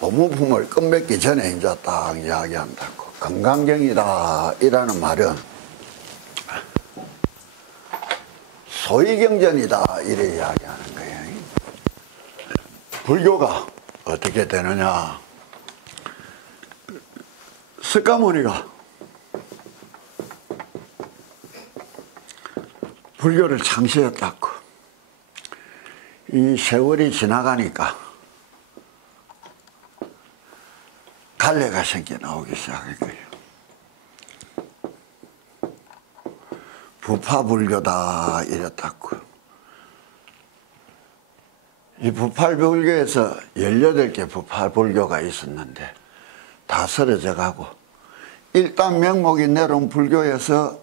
법무품을 끝맺기 전에 이제 딱 이야기한다고. 건강경이다 이라는 말은 소위경전이다 이래 이야기하는 거예요. 불교가 어떻게 되느냐. 석가모니가 불교를 창시했다고. 이 세월이 지나가니까 갈래가 생겨 나오기 시작한 거예요. 부파불교다 이랬다고. 이 부파불교에서 18개 부파불교가 있었는데 다 쓰러져 가고, 일단 명목이 내려온 불교에서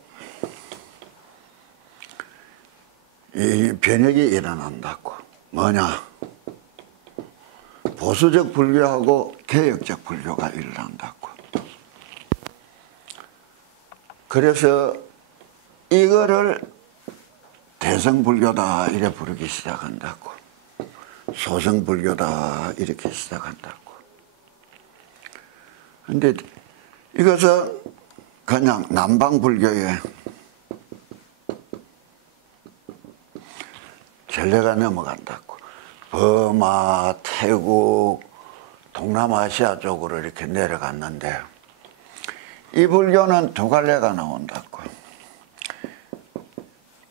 이 변혁이 일어난다고. 뭐냐, 보수적 불교하고 개혁적 불교가 일어난다고. 그래서 이거를 대성불교다 이래 부르기 시작한다고. 소성불교다 이렇게 시작한다고. 근데 이것은 그냥 남방불교에 전례가 넘어간다고. 버마, 태국, 동남아시아 쪽으로 이렇게 내려갔는데 이 불교는 두 갈래가 나온다고.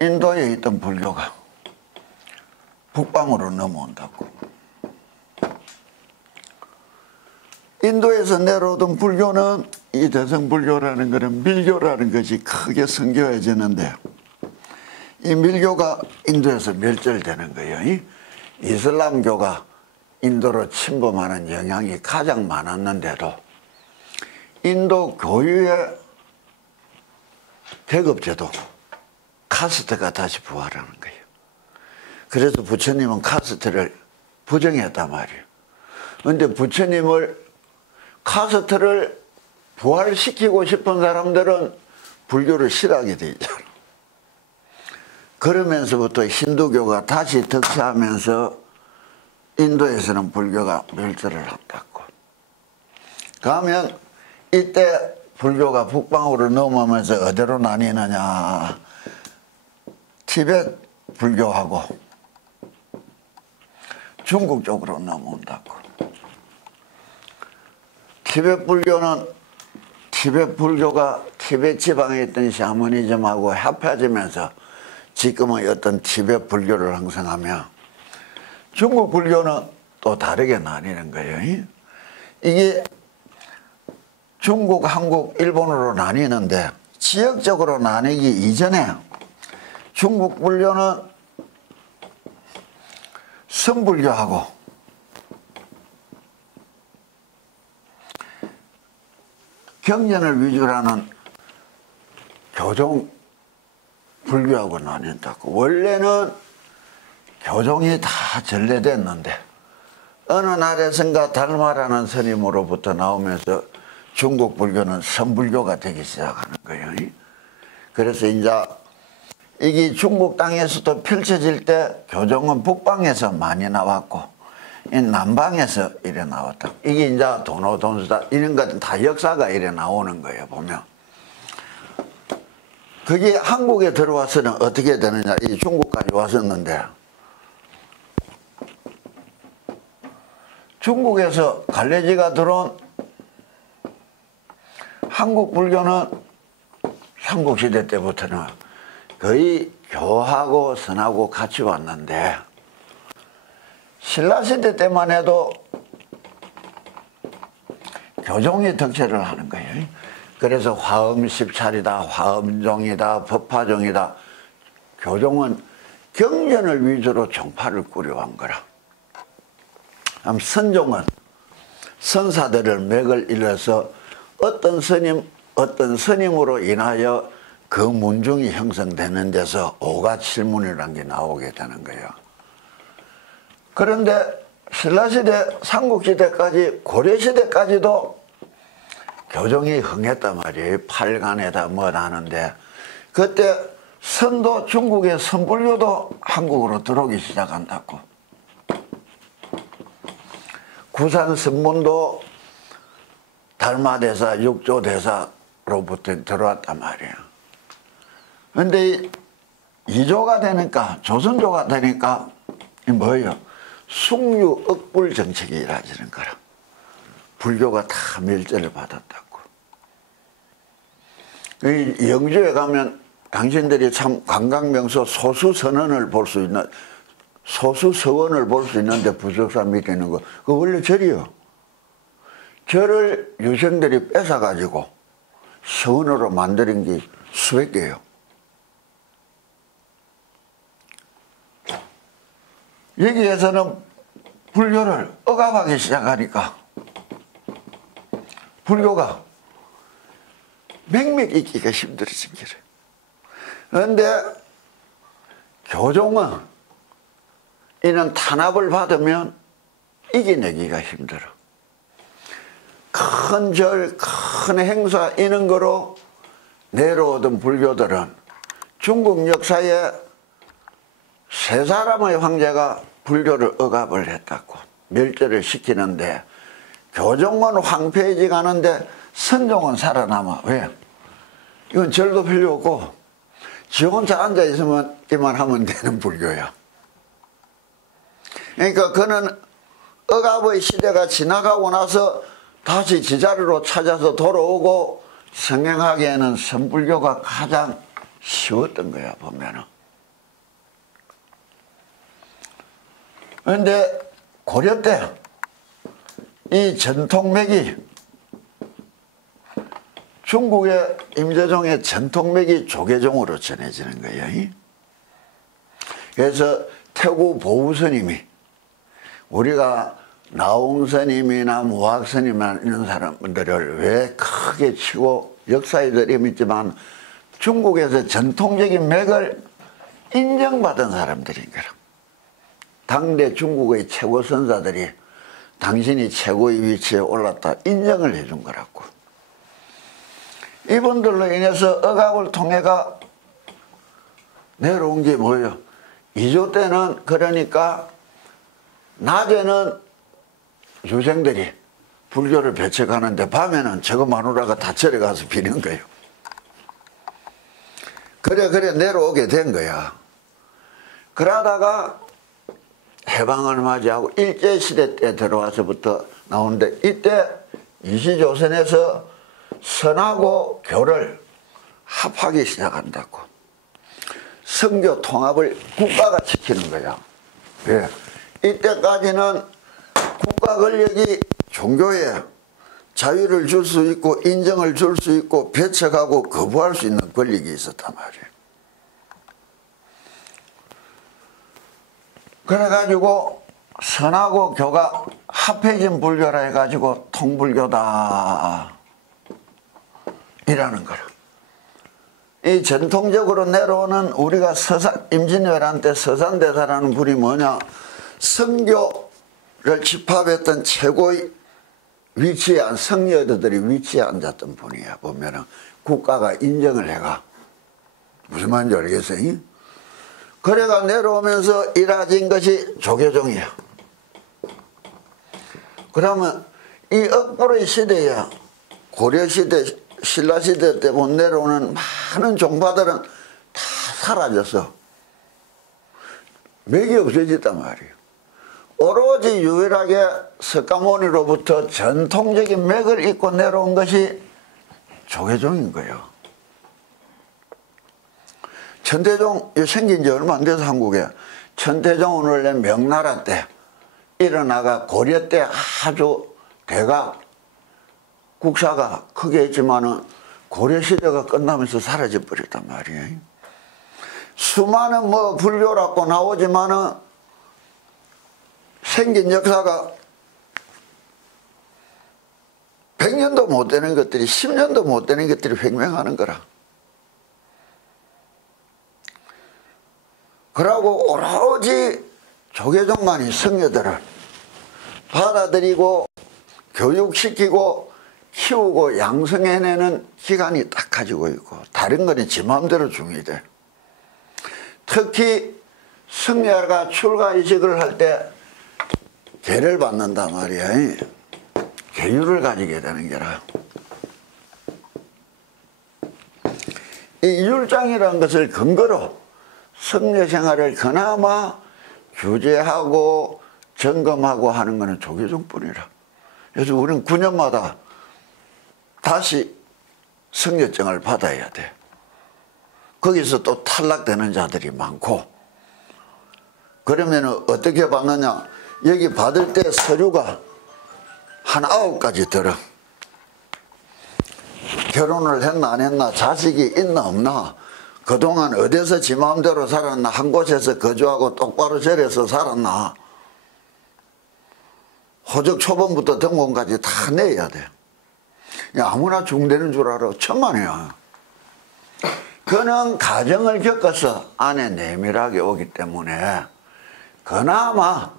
인도에 있던 불교가 북방으로 넘어온다고. 인도에서 내려오던 불교는 이 대성불교라는 것은 밀교라는 것이 크게 성교해지는데 이 밀교가 인도에서 멸절되는 거예요. 이슬람교가 인도로 침범하는 영향이 가장 많았는데도 인도 교유의 계급제도 카스트가 다시 부활하는 거예요. 그래서 부처님은 카스트를 부정했단 말이에요. 그런데 부처님을 카스트를 부활시키고 싶은 사람들은 불교를 싫어하게 돼 있잖아. 그러면서부터 힌두교가 다시 득세하면서 인도에서는 불교가 멸절을 한다고. 그러면 이때 불교가 북방으로 넘어오면서 어디로 나뉘느냐. 티베트 불교하고 중국 쪽으로 넘어온다고. 티베트 불교는 티베트 불교가 티베트 지방에 있던 샤머니즘하고 합해지면서 지금은 어떤 티베트 불교를 형성하며 중국 불교는 또 다르게 나뉘는 거예요. 이게 중국, 한국, 일본으로 나뉘는데 지역적으로 나뉘기 이전에 중국 불교는 선불교하고 경전을 위주로 하는 교종 불교하고 나뉜다고. 원래는 교종이 다 전래됐는데 어느 날에선가 달마라는 스님으로부터 나오면서 중국 불교는 선불교가 되기 시작하는 거예요. 그래서 이제 이게 중국 땅에서도 펼쳐질 때 교종은 북방에서 많이 나왔고 남방에서 이래 나왔다. 이게 이제 도노돈수다 이런 것은 다 역사가 이래 나오는 거예요. 보면 그게 한국에 들어와서는 어떻게 되느냐. 이 중국까지 왔었는데 중국에서 갈래지가 들어온 한국 불교는 삼국시대 때부터는 거의 교하고 선하고 같이 왔는데 신라시대 때만 해도 교종이 득세를 하는 거예요. 그래서 화엄십찰이다, 화엄종이다, 법화종이다. 교종은 경전을 위주로 종파를 꾸려온 거라. 선종은 선사들을 맥을 일러서 어떤 스님으로 인하여 그 문중이 형성되는 데서 오가칠문이라는 게 나오게 되는 거예요. 그런데 신라시대, 삼국시대까지, 고려시대까지도 교종이 흥했단 말이에요. 팔간에다 뭐다 하는데 그때 선도 중국의 선불교도 한국으로 들어오기 시작한다고. 부산 선문도 달마대사, 육조대사로부터 들어왔단 말이에요. 그런데 이조가 되니까, 조선조가 되니까 뭐예요? 숙류 억불 정책이 이루어지는 거라. 불교가 다 멸절을 받았다고. 영주에 가면 당신들이 참 관광명소 소수선언을 볼 수 있는, 소수서원을 볼 수 있는데 부석사 밑에 있는 거, 그거 원래 절이요. 절을 유생들이 뺏어가지고 서원으로 만드는 게 수백 개예요. 여기에서는 불교를 억압하기 시작하니까 불교가 맹맥 있기가 힘들어진 거예요. 그런데 교종은 이는 탄압을 받으면 이겨내기가 힘들어. 큰 절, 큰 행사 이런 거로 내려오던 불교들은 중국 역사에 세 사람의 황제가 불교를 억압을 했다고 멸절을 시키는데 교종은 황폐해지 가는데 선종은 살아남아. 왜? 이건 절도 필요 없고 지 혼자 앉아있으면 이만 하면 되는 불교야. 그러니까 그는 억압의 시대가 지나가고 나서 다시 지자리로 찾아서 돌아오고 성행하기에는 선불교가 가장 쉬웠던 거야, 보면은. 그런데 고려 때 이 전통맥이 중국의 임재종의 전통맥이 조계종으로 전해지는 거예요. 그래서 태구 보우스님이 우리가 나홍스님이나 무학스님이나 이런 사람들을 왜 크게 치고 역사에 들이미지만 중국에서 전통적인 맥을 인정받은 사람들인 거라. 당대 중국의 최고 선사들이 당신이 최고의 위치에 올랐다 인정을 해준 거라고. 이분들로 인해서 억압을 통해가 내려온 게 뭐예요? 이조 때는 그러니까 낮에는 유생들이 불교를 배척하는데 밤에는 저거 마누라가 다 절에 가서 비는 거예요. 그래 내려오게 된 거야. 그러다가 해방을 맞이하고 일제시대 때 들어와서부터 나오는데 이때 이시조선에서 선하고 교를 합하기 시작한다고. 선교 통합을 국가가 지키는 거야. 왜? 이때까지는 국가 권력이 종교에 자유를 줄 수 있고 인정을 줄 수 있고 배척하고 거부할 수 있는 권력이 있었단 말이에요. 그래가지고 선하고 교가 합해진 불교라 해가지고 통불교다 이라는 거라. 이 전통적으로 내려오는 우리가 임진왜란 때 서산대사라는 분이 뭐냐, 성교를 집합했던 최고의 위치에 성녀들이 위치에 앉았던 분이야. 보면은 국가가 인정을 해가. 무슨 말인지 알겠어요? 그래가 내려오면서 이루어진 것이 조계종이야. 그러면 이 억불의 시대야, 고려시대, 신라시대 때 못 내려오는 많은 종파들은 다 사라졌어. 맥이 없어졌단 말이에요. 오로지 유일하게 석가모니로부터 전통적인 맥을 잇고 내려온 것이 조계종인 거예요. 천태종 생긴 지 얼마 안 돼서 한국에 천태종은 원래 명나라 때 일어나가 고려 때 아주 대각 국사가 크게 했지만은 고려시대가 끝나면서 사라져 버렸단 말이에요. 수많은 불교라고 나오지만은 생긴 역사가 100년도 못 되는 것들이 10년도 못 되는 것들이 횡명하는 거라. 그러고 오로지 조계종만이 성녀들을 받아들이고 교육시키고 키우고 양성해내는 기간이 딱 가지고 있고 다른 거는 지 마음대로 중이돼. 특히 성녀가 출가이식을 할 때 계를 받는단 말이야. 계율을 가지게 되는 게라. 이 율장이라는 것을 근거로 성례 생활을 그나마 규제하고 점검하고 하는 것은 조계종뿐이라. 그래서 우리는 9년마다 다시 성례증을 받아야 돼. 거기서 또 탈락되는 자들이 많고, 그러면 어떻게 받느냐? 여기 받을 때 서류가 한 9가지 들어. 결혼을 했나 안 했나, 자식이 있나 없나, 그동안 어디서 지 마음대로 살았나, 한 곳에서 거주하고 똑바로 절에서 살았나, 호적 초본부터 등본까지 다 내야 돼. 아무나 중대는 줄 알아. 천만이야. 그는 가정을 겪어서 안에 내밀하게 오기 때문에 그나마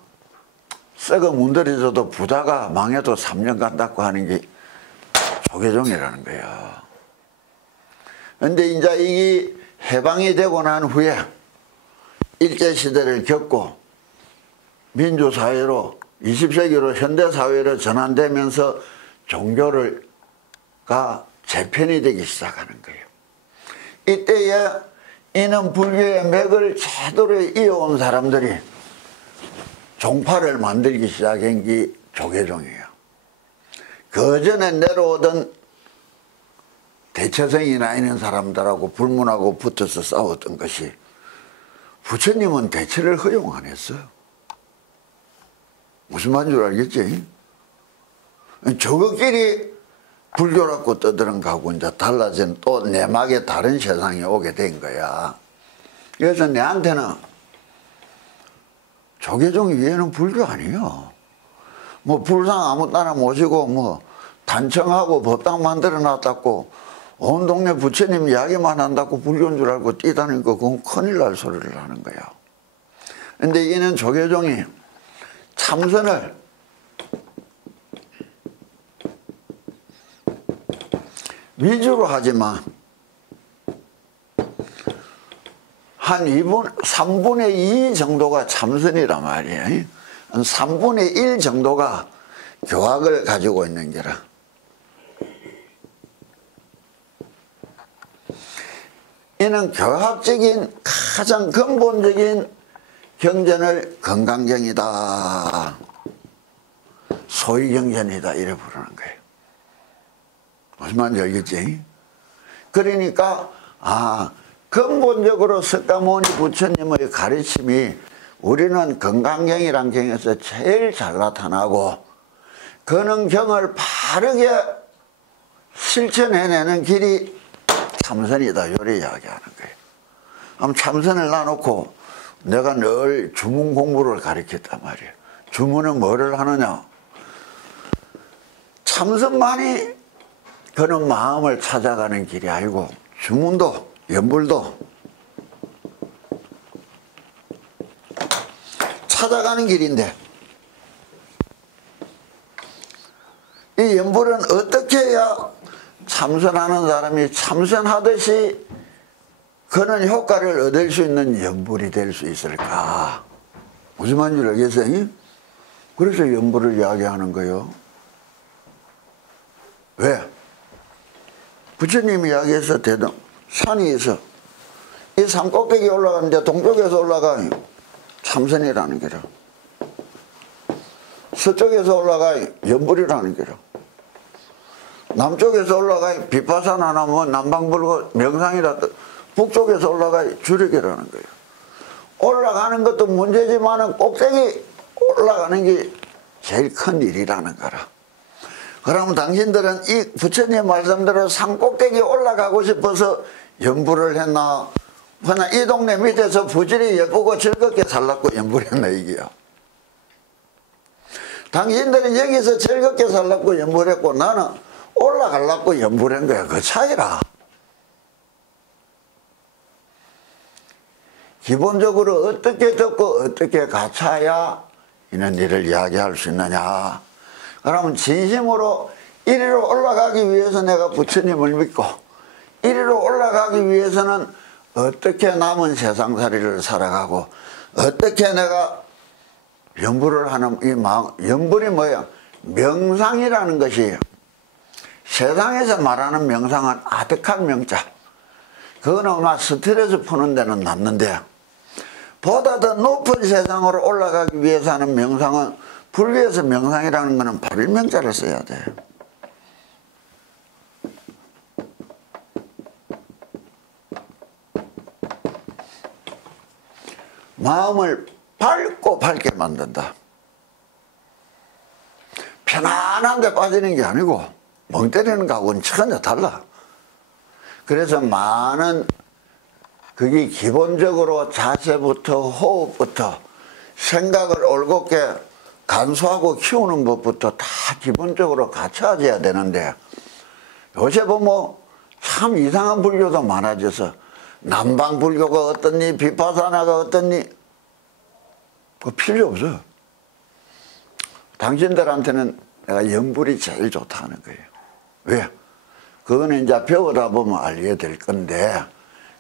썩어 문드러져도 부다가 망해도 3년 간다고 하는 게 조계종이라는 거야. 근데 이제 이게 해방이 되고 난 후에 일제시대를 겪고 민주사회로 20세기로 현대사회로 전환되면서 종교가 재편이 되기 시작하는 거예요. 이때에 이는 불교의 맥을 제대로 이어온 사람들이 종파를 만들기 시작한 게 조계종이에요. 그 전에 내려오던 대처성이나 있는 사람들하고 불문하고 붙어서 싸웠던 것이, 부처님은 대처를 허용 안 했어요. 무슨 말인 줄 알겠지? 저거끼리 불교라고 떠드는 거하고 이제 달라진 또 내막에 다른 세상이 오게 된 거야. 그래서 내한테는 조계종 위에는 불교 아니에요. 뭐 불상 아무 따나 모시고 뭐 단청하고 법당 만들어 놨다고 온 동네 부처님 이야기만 한다고 불교인 줄 알고 뛰다니는 거, 그건 큰일 날 소리를 하는 거야. 근데 이는 조계종이 참선을 위주로 하지만 한 3분의 2 정도가 참선이란 말이에요. 한 3분의 1 정도가 교학을 가지고 있는 게라. 이는 교학적인 가장 근본적인 경전을 건강경이다, 소위경전이다 이래 부르는 거예요. 무슨 말인지 알겠지? 그러니까 근본적으로 석가모니 부처님의 가르침이 우리는 건강경이란 경에서 제일 잘 나타나고, 그는 경을 바르게 실천해내는 길이 참선이다 요래 이야기하는 거예요. 그럼 참선을 놔놓고 내가 늘 주문 공부를 가르쳤단 말이에요. 주문은 뭐를 하느냐? 참선만이 그는 마음을 찾아가는 길이 아니고, 주문도 연불도 찾아가는 길인데, 이 연불은 어떻게 해야 참선하는 사람이 참선하듯이 그런 효과를 얻을 수 있는 연불이 될 수 있을까? 무슨 말인지 알겠어요? 그래서 연불을 이야기하는 거예요. 왜? 부처님이 이야기해서 산이 있어. 이 산 꼭대기 올라가는데 동쪽에서 올라가 참선이라는 게라. 서쪽에서 올라가 연불이라는 게라. 남쪽에서 올라가 비파사나나 뭐 남방불고 명상이라, 북쪽에서 올라가 주력이라는 거예요. 올라가는 것도 문제지만은 꼭대기 올라가는 게 제일 큰 일이라는 거라. 그러면 당신들은 이 부처님 말씀대로 산 꼭대기 올라가고 싶어서 연불을 했나? 그냥 이 동네 밑에서 부지리 예쁘고 즐겁게 살라고 연불했나 이게요. 당신들은 여기서 즐겁게 살라고 연불했고 나는 올라가려고 연불한 거야. 그 차이라. 기본적으로 어떻게 듣고 어떻게 갖춰야 이런 일을 이야기할 수 있느냐. 그러면 진심으로 이리로 올라가기 위해서 내가 부처님을 믿고, 이리로 올라가기 위해서는 어떻게 남은 세상살이를 살아가고, 어떻게 내가 연불을 하는 이 마음, 연불이 뭐야? 명상이라는 것이 세상에서 말하는 명상은 아득한 명자. 그거는 아마 스트레스 푸는 데는 낫는데 보다 더 높은 세상으로 올라가기 위해서 하는 명상은 불교에서 명상이라는 것은 8일명자를 써야 돼. 마음을 밝게 만든다. 편안한 데 빠지는 게 아니고 멍 때리는 거하고는 전혀 달라. 그래서 많은 그게 기본적으로 자세부터 호흡부터 생각을 올곧게 간수하고 키우는 법부터 다 기본적으로 갖춰져야 되는데 요새 보면 참 이상한 불교도 많아져서 남방 불교가 어떻니 비파사나가 어떻니 그 필요 없어. 당신들한테는 내가 연불이 제일 좋다는 거예요. 왜? 그거는 이제 배우다 보면 알게 될 건데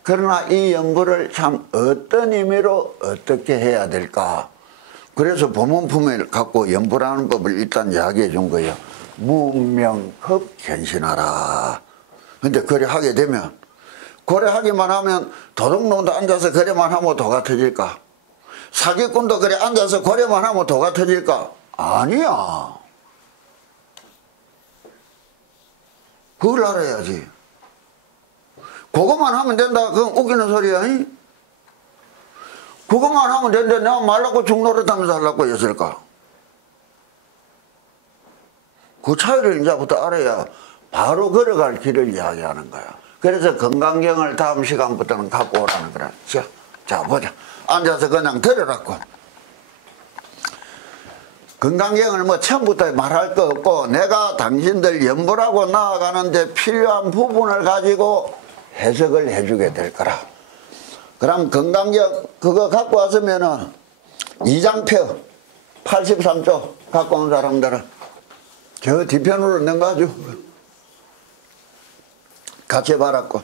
그러나 이 연불을 참 어떤 의미로 어떻게 해야 될까? 그래서 보문품을 갖고 연불하는 법을 일단 이야기해 준 거예요. 무명흡 견신하라. 근데 그래 하게 되면 그래 하기만 하면 도둑놈도 앉아서 그래만 하면 도가 터질까? 사기꾼도 그래 앉아서 그래만 하면 도가 터질까? 아니야. 그걸 알아야지. 그것만 하면 된다. 그건 웃기는 소리야. 이? 그것만 하면 된다. 내가 말라고 죽노릇하면서 하려고 했을까? 그 차이를 이제부터 알아야 바로 걸어갈 길을 이야기하는 거야. 그래서 건강경을 다음 시간부터는 갖고 오라는 거라. 자 보자. 앉아서 그냥 들으라고. 건강경을 뭐 처음부터 말할 거 없고 내가 당신들 연불하고 나아가는데 필요한 부분을 가지고 해석을 해주게 될 거라. 그럼 건강경 그거 갖고 왔으면은 이장표 83조 갖고 온 사람들은 저 뒤편으로 넘가지고 같이 봐라고.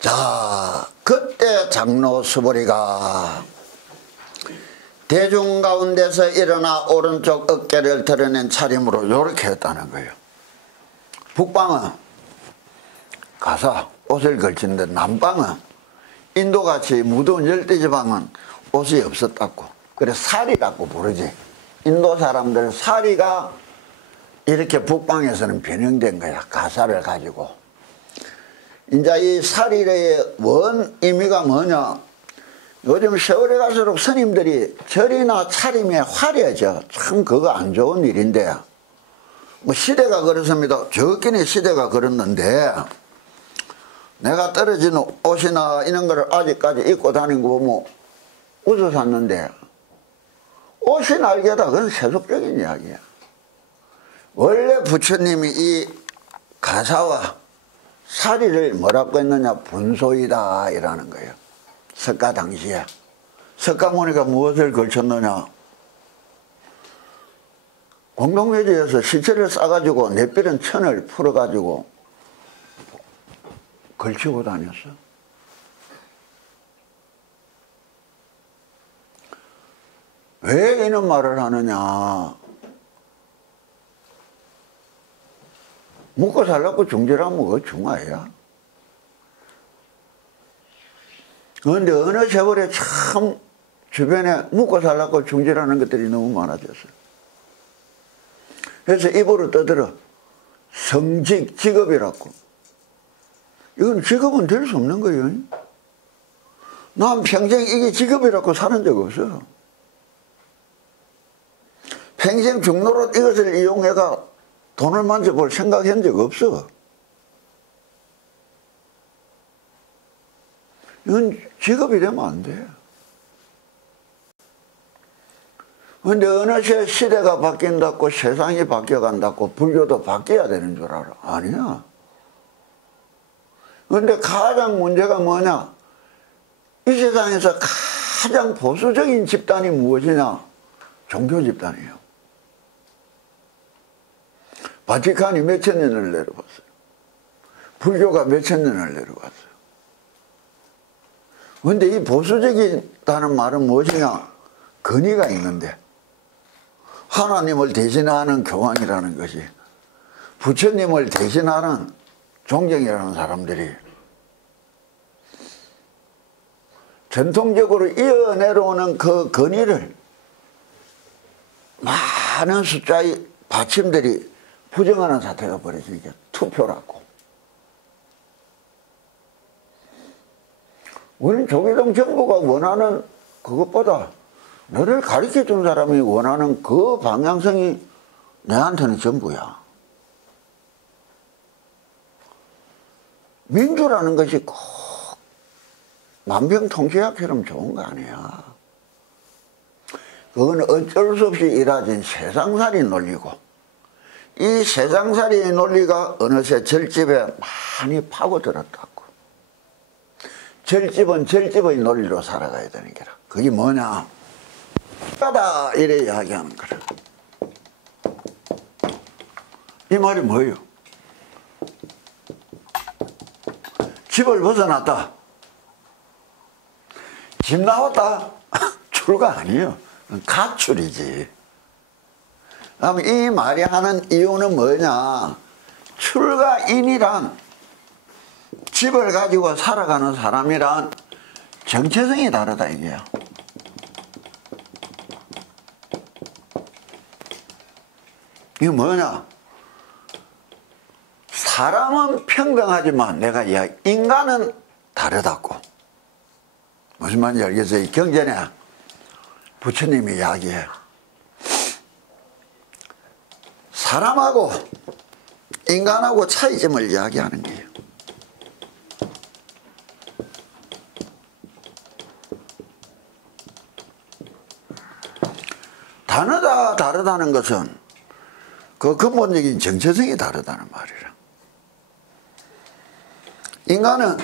자, 그때 장로 수보리가 대중 가운데서 일어나 오른쪽 어깨를 드러낸 차림으로 이렇게 했다는 거예요. 북방은 가서 옷을 걸치는데 남방은 인도같이 무더운 열대지방은 옷이 없었다고. 그래 사리라고 부르지. 인도 사람들 사리가 이렇게 북방에서는 변형된 거야. 가사를 가지고. 이제 이 사리의 원 의미가 뭐냐. 요즘 세월이 갈수록 스님들이 절이나 차림에 화려해져. 참 그거 안 좋은 일인데 뭐 시대가 그렇습니다. 적기는 시대가 그렇는데 내가 떨어진 옷이나 이런 거를 아직까지 입고 다니는 거 보면 웃어 샀는데 옷이 날개다. 그건 세속적인 이야기야. 원래 부처님이 이 가사와 사리를 뭐라고 했느냐. 분소이다 이라는 거예요. 석가 당시에. 석가모니가 무엇을 걸쳤느냐. 공동묘지에서 시체를 싸가지고 내필은 천을 풀어가지고 걸치고 다녔어. 왜 이런 말을 하느냐. 먹고 살라고 중지라면 그거 중화야. 그런데 어느 세월에 참 주변에 먹고 살라고 중지라는 것들이 너무 많아졌어요. 그래서 입으로 떠들어 성직, 직업이라고. 이건 직업은 될 수 없는 거예요. 난 평생 이게 직업이라고 사는 적 없어. 평생 중노릇 이것을 이용해가 돈을 만져볼 생각한 적 없어. 이건 직업이 되면 안 돼. 그런데 어느 시대가 바뀐다고 세상이 바뀌어간다고 불교도 바뀌어야 되는 줄 알아. 아니야. 그런데 가장 문제가 뭐냐. 이 세상에서 가장 보수적인 집단이 무엇이냐. 종교 집단이에요. 바티칸이 몇천 년을 내려봤어요. 불교가 몇천 년을 내려봤어요. 그런데 이 보수적이다는 말은 무엇이냐. 근위가 있는데 하나님을 대신하는 교황이라는 것이 부처님을 대신하는 종정이라는 사람들이 전통적으로 이어내려오는 그 근위를 많은 숫자의 받침들이 부정하는 사태가 벌어지니까 투표라고. 우리는 조계종 정부가 원하는 그것보다 너를 가르쳐준 사람이 원하는 그 방향성이 내한테는 전부야. 민주라는 것이 꼭 만병통치약처럼 좋은 거 아니야. 그건 어쩔 수 없이 이루어진 세상살이 논리고, 이 세상살이의 논리가 어느새 절집에 많이 파고들었다고. 절집은 절집의 논리로 살아가야 되는 게라. 그게 뭐냐? 까다 이래 이야기하는 거라. 이 말이 뭐예요? 집을 벗어났다. 집 나왔다. 출가 아니에요. 가출이지. 그럼 이 말이 하는 이유는 뭐냐? 출가인이란 집을 가지고 살아가는 사람이란 정체성이 다르다 이게요. 이게 뭐냐? 사람은 평등하지만 내가 인간은 다르다고. 무슨 말인지 알겠어요? 경전에 부처님이 이야기해요. 사람하고 인간하고 차이점을 이야기하는 거예요. 다르다는 것은 그 근본적인 정체성이 다르다는 말이라. 인간은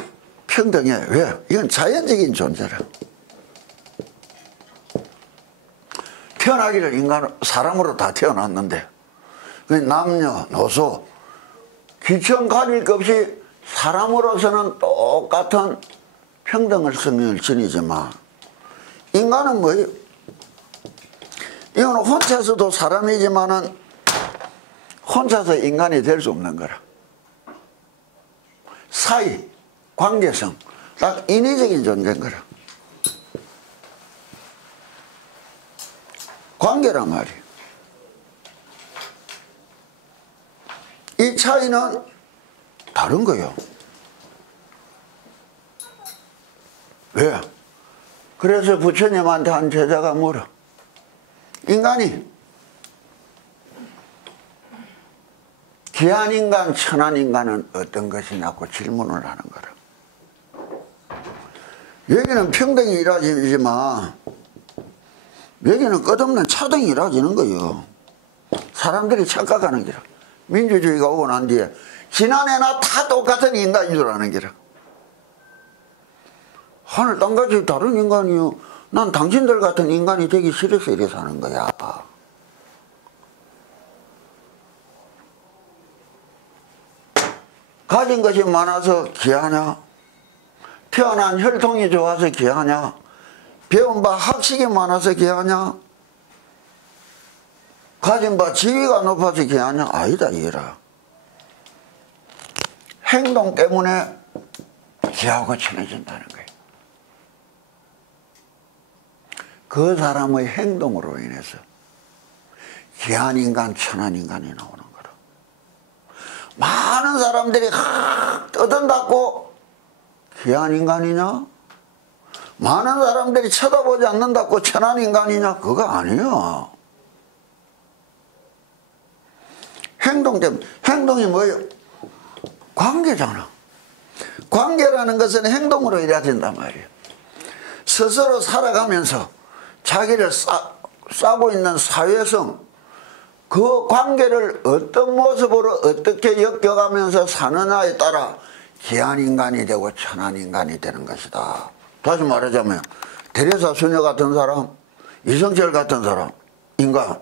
평등해. 왜? 이건 자연적인 존재라. 태어나기를 사람으로 다 태어났는데, 남녀, 노소, 귀천 가릴 것 없이 사람으로서는 똑같은 평등을 성명을 지니지만, 인간은 뭐예요? 이건 혼자서도 사람이지만은 혼자서 인간이 될 수 없는 거라. 사이, 관계성, 딱 인위적인 존재인 거라. 관계란 말이에요. 이 차이는 다른 거예요. 왜? 그래서 부처님한테 한 제자가 뭐라? 인간이 기한인간, 천한인간은 어떤 것이냐고 질문을 하는 거라. 여기는 평등이 이루어지지만 여기는 끝없는 차등이 이루어지는 거예요. 사람들이 착각하는 게라. 민주주의가 오고 난 뒤에 지난해나 다 똑같은 인간인 줄 아는 게라. 하늘 땅같이 다른 인간이요. 난 당신들 같은 인간이 되기 싫어서 이래 사는 거야. 가진 것이 많아서 귀하냐? 태어난 혈통이 좋아서 귀하냐? 배운 바 학식이 많아서 귀하냐? 가진 바 지위가 높아서 귀하냐? 아니다 이해라. 행동 때문에 귀하고 친해진다는 거예요. 그 사람의 행동으로 인해서 귀한 인간, 천한 인간이 나오는 거라. 많은 사람들이 떠든다고 귀한 인간이냐? 많은 사람들이 쳐다보지 않는다고 천한 인간이냐? 그거 아니에요. 행동 때문에. 행동이 뭐예요? 관계잖아. 관계라는 것은 행동으로 이루어진단 말이에요. 스스로 살아가면서 자기를 싸고 있는 사회성, 그 관계를 어떤 모습으로 어떻게 엮여가면서 사느냐에 따라 귀한 인간이 되고 천한 인간이 되는 것이다. 다시 말하자면 테레사 수녀 같은 사람, 이성철 같은 사람, 인간,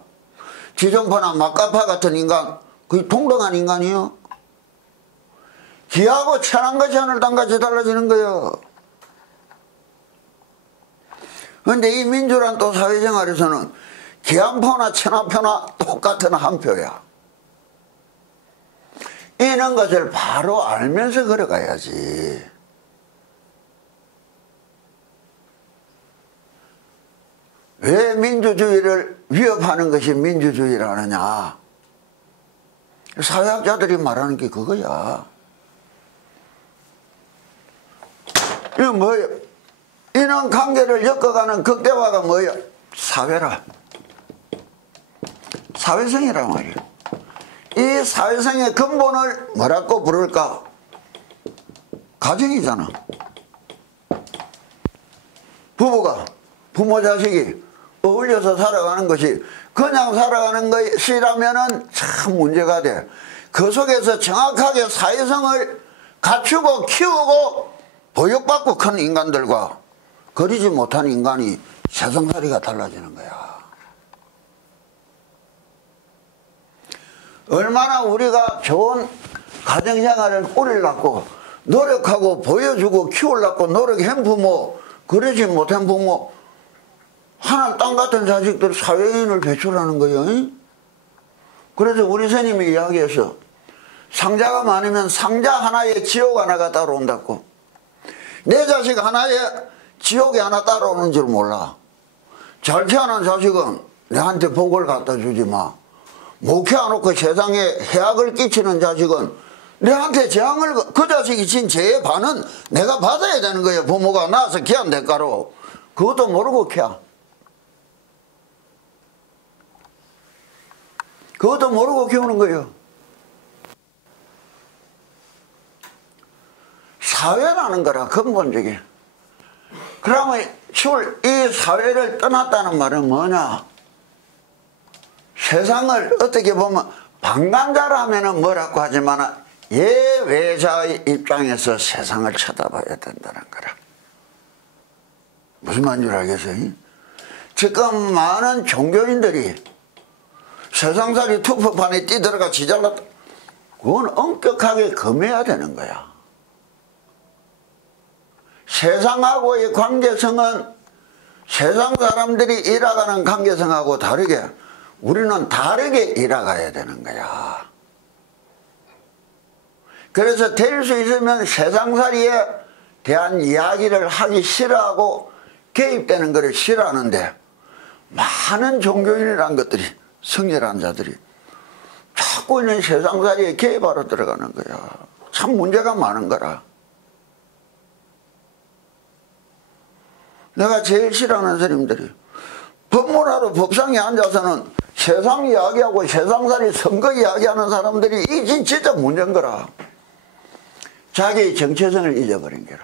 지존파나 막가파 같은 인간, 그게 동등한 인간이요. 귀하고 천한 것이 하늘 땅같이 달라지는 거예요. 그런데 이 민주란 또 사회생활에서는 기한표나 천하표나 똑같은 한 표야. 이런 것을 바로 알면서 걸어가야지. 왜 민주주의를 위협하는 것이 민주주의라느냐. 사회학자들이 말하는 게 그거야. 이거 뭐예요? 인원관계를 엮어가는 극대화가 뭐예요? 사회라. 사회성이란 말이에요. 이 사회성의 근본을 뭐라고 부를까? 가정이잖아. 부부가, 부모 자식이 어울려서 살아가는 것이 그냥 살아가는 것이라면은 참 문제가 돼. 그 속에서 정확하게 사회성을 갖추고 키우고 보육받고 큰 인간들과 거리지 못한 인간이 세상살이가 달라지는 거야. 얼마나 우리가 좋은 가정생활을 꾸리려고 노력하고 보여주고 키우려고 노력한 부모, 그러지 못한 부모, 하늘 땅 같은 자식들 사회인을 배출하는 거예요. 그래서 우리 스님이 이야기해서 상자가 많으면 상자 하나에 지옥 하나가 따라온다고. 내 자식 하나에 지옥이 하나 따라오는 줄 몰라. 잘 태어난 자식은 내한테 복을 갖다 주지 마. 못 키워놓고 세상에 해악을 끼치는 자식은 내한테 재앙을, 그 자식이 진 죄의 반은 내가 받아야 되는 거예요. 부모가 낳아서 키운 대가로. 그것도 모르고 키워. 그것도 모르고 키우는 거예요. 사회라는 거라, 근본적인. 그러면 이 사회를 떠났다는 말은 뭐냐? 세상을 어떻게 보면 방관자라면 뭐라고 하지만 예외자의 입장에서 세상을 쳐다봐야 된다는 거라. 무슨 말인지 알겠어요? 지금 많은 종교인들이 세상살이 투표판에 뛰들어가 지잘났다. 그건 엄격하게 금해야 되는 거야. 세상하고의 관계성은 세상 사람들이 일어가는 관계성하고 다르게 우리는 다르게 일어가야 되는 거야. 그래서 될 수 있으면 세상살이에 대한 이야기를 하기 싫어하고 개입되는 것을 싫어하는데 많은 종교인이란 것들이, 성렬한 자들이 자꾸 있는 세상살이에 개입하러 들어가는 거야. 참 문제가 많은 거라. 내가 제일 싫어하는 스님들이 법문하러 법상에 앉아서는 세상 이야기하고 세상살이 선거 이야기하는 사람들이 이게 진짜 문제인 거라. 자기의 정체성을 잊어버린 거라.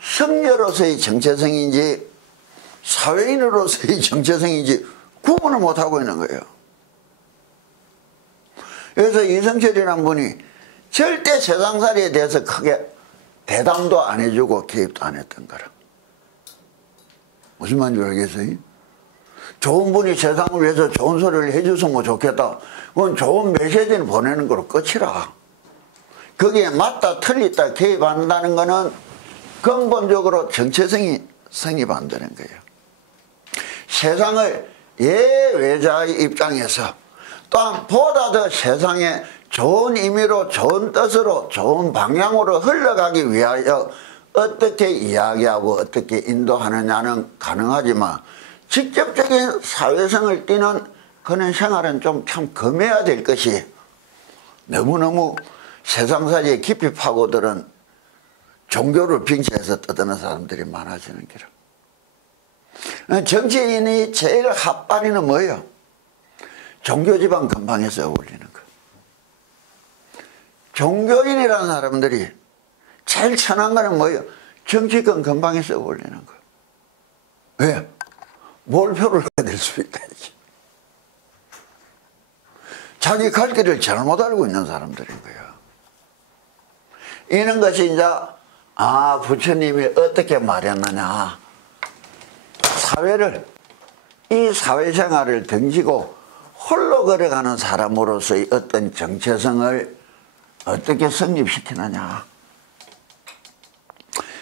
성녀로서의 정체성인지 사회인으로서의 정체성인지 구분을 못하고 있는 거예요. 그래서 이성철이라는 분이 절대 세상살이에 대해서 크게 대담도 안 해주고 개입도 안 했던 거라. 무슨 말인지 알겠어요? 좋은 분이 세상을 위해서 좋은 소리를 해줬으면 좋겠다. 그건 좋은 메시지를 보내는 거로 끝이라. 거기에 맞다 틀리다 개입한다는 거는 근본적으로 정체성이 성립 안 되는 거예요. 세상을 예외자의 입장에서 또한 보다 더 세상에 좋은 의미로 좋은 뜻으로 좋은 방향으로 흘러가기 위하여 어떻게 이야기하고 어떻게 인도하느냐는 가능하지만 직접적인 사회성을 띠는 그런 생활은 좀 참 금해야 될 것이 너무너무 세상살이에 깊이 파고들은 종교를 빙자해서 떠드는 사람들이 많아지는 게라. 정치인이 제일 핫바리는 뭐예요? 종교지방 근방에서 어울리는 거. 종교인이라는 사람들이 제일 천한 거는 뭐예요? 정치권 근방에서 어울리는 거. 왜? 몰표를 받을 수 있다. 자기 갈 길을 잘못 알고 있는 사람들인 거예요. 이런 것이 이제 부처님이 어떻게 말했느냐. 사회를, 이 사회생활을 던지고 홀로 걸어가는 사람으로서의 어떤 정체성을 어떻게 성립시키느냐.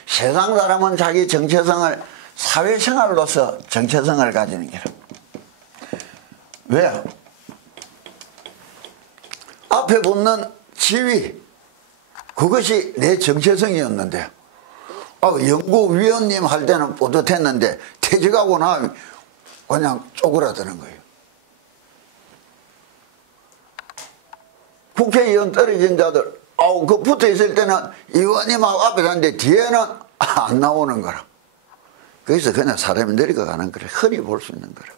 세상 사람은 자기 정체성을 사회생활로서 정체성을 가지는 게라. 왜? 앞에 붙는 지위, 그것이 내 정체성이었는데, 연구위원님 할 때는 뿌듯했는데 퇴직하고 나면 그냥 쪼그라드는 거예요. 국회의원 떨어진 자들, 그 붙어 있을 때는 의원님하고 앞에 갔는데 뒤에는 안 나오는 거라. 그래서 그냥 사람이 내려가는 거라. 흔히 볼 수 있는 거라.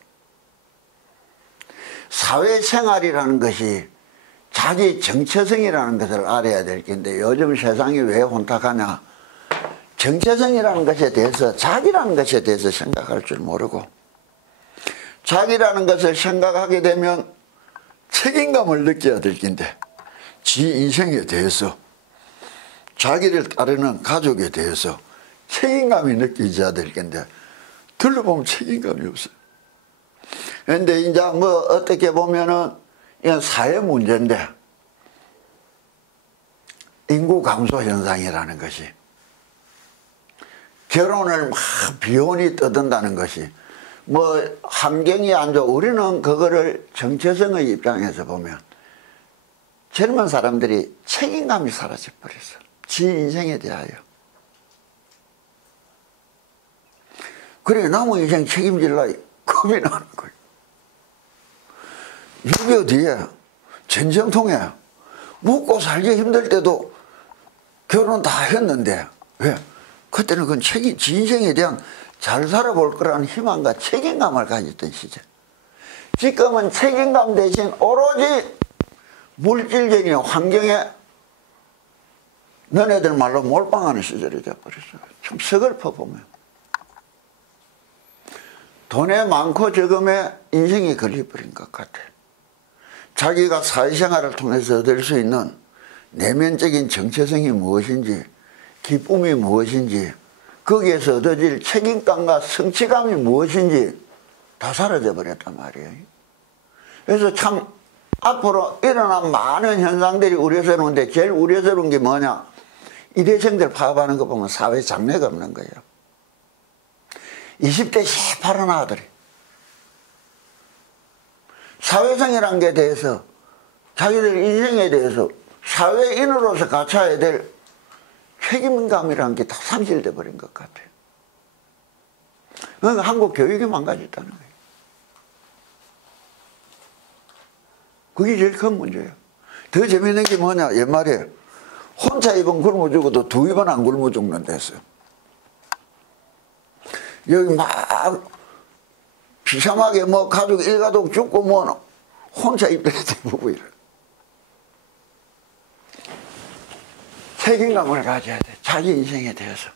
사회생활이라는 것이 자기 정체성이라는 것을 알아야 될 텐데, 요즘 세상이 왜 혼탁하냐. 정체성이라는 것에 대해서, 자기라는 것에 대해서 생각할 줄 모르고, 자기라는 것을 생각하게 되면 책임감을 느껴야 될 텐데, 지 인생에 대해서, 자기를 따르는 가족에 대해서 책임감이 느껴져야 될 텐데, 둘러보면 책임감이 없어요. 그런데 이제 뭐 어떻게 보면은 이건 사회 문제인데, 인구 감소 현상이라는 것이, 결혼을 막 비혼이 떠든다는 것이, 뭐 환경이 안 좋아. 우리는 그거를 정체성의 입장에서 보면 젊은 사람들이 책임감이 사라져 버렸어. 지 인생에 대하여. 그래 남의 인생 책임질라 겁이 나는 거예요. 6.25 뒤에 전쟁통에 먹고 살기 힘들 때도 결혼 다 했는데, 왜? 그때는 그건 지 인생에 대한 잘 살아볼 거라는 희망과 책임감을 가졌던 시절. 지금은 책임감 대신 오로지 물질적인 환경에 너네들 말로 몰빵하는 시절이 되어버렸어요. 참 서글퍼 보면. 돈에 많고 적음에 인생이 걸려버린 것 같아. 자기가 사회생활을 통해서 얻을 수 있는 내면적인 정체성이 무엇인지, 기쁨이 무엇인지, 거기에서 얻어질 책임감과 성취감이 무엇인지 다 사라져 버렸단 말이에요. 그래서 참 앞으로 일어난 많은 현상들이 우려스러운데, 제일 우려스러운 게 뭐냐? 일회생들 파업하는 거 보면 사회 장래가 없는 거예요. 20대 시퍼런 아들이 사회성이라는 게 대해서, 자기들 인생에 대해서 사회인으로서 갖춰야 될 책임감이라는 게 다 상실돼 버린 것 같아요. 그러니까 한국 교육이 망가졌다는 거예요. 그게 제일 큰 문제예요. 더 재밌는 게 뭐냐, 옛말에 혼자 입은 굶어 죽어도 두 입은 안 굶어 죽는다 했어요. 여기 막 비참하게 뭐 가족 일가족 죽고 뭐 혼자 입더라도 대부분 이래. 책임감을 가져야 돼. 자기 인생에 대해서.